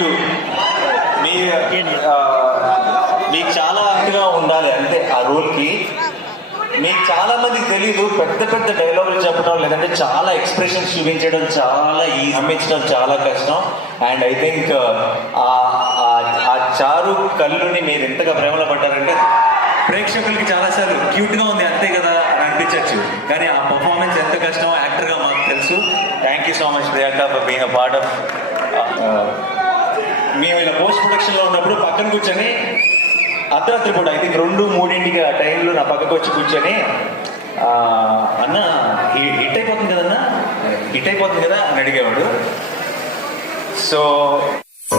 కళ్ళు మీ మీకు చాలా అంతగా ఉండాలి అంటే ఆ రోల్కి. మీకు చాలా మందికి తెలీదు, పెద్ద పెద్ద డైలాగులు చెప్పడం లేదంటే చాలా ఎక్స్ప్రెషన్స్ చూపించడం చాలా నమ్మించడం చాలా కష్టం. అండ్ ఐ థింక్ ఆ చారు కళ్ళుని మీరు ఎంతగా ప్రేమలో పడ్డారంటే ప్రేక్షకులకి చాలాసార్లు క్యూట్గా ఉంది అంతే కదా అని అనిపించవచ్చు, కానీ ఆ పర్ఫార్మెన్స్ ఎంత కష్టమో యాక్టర్గా మాకు తెలుసు. Thank you so much Priyanka for being a part of. మేము ఇలా పోస్ట్ ప్రొడక్షన్లో ఉన్నప్పుడు పక్కన కూర్చొని అర్ధరాత్రి పూట ఐ థింక్ 2-3 ఆ టైంలో నా పక్కకు వచ్చి కూర్చొని అన్న హిట్ అయిపోతుంది కదన్నా, హిట్ అయిపోతుంది కదా అని అడిగేవాడు. సో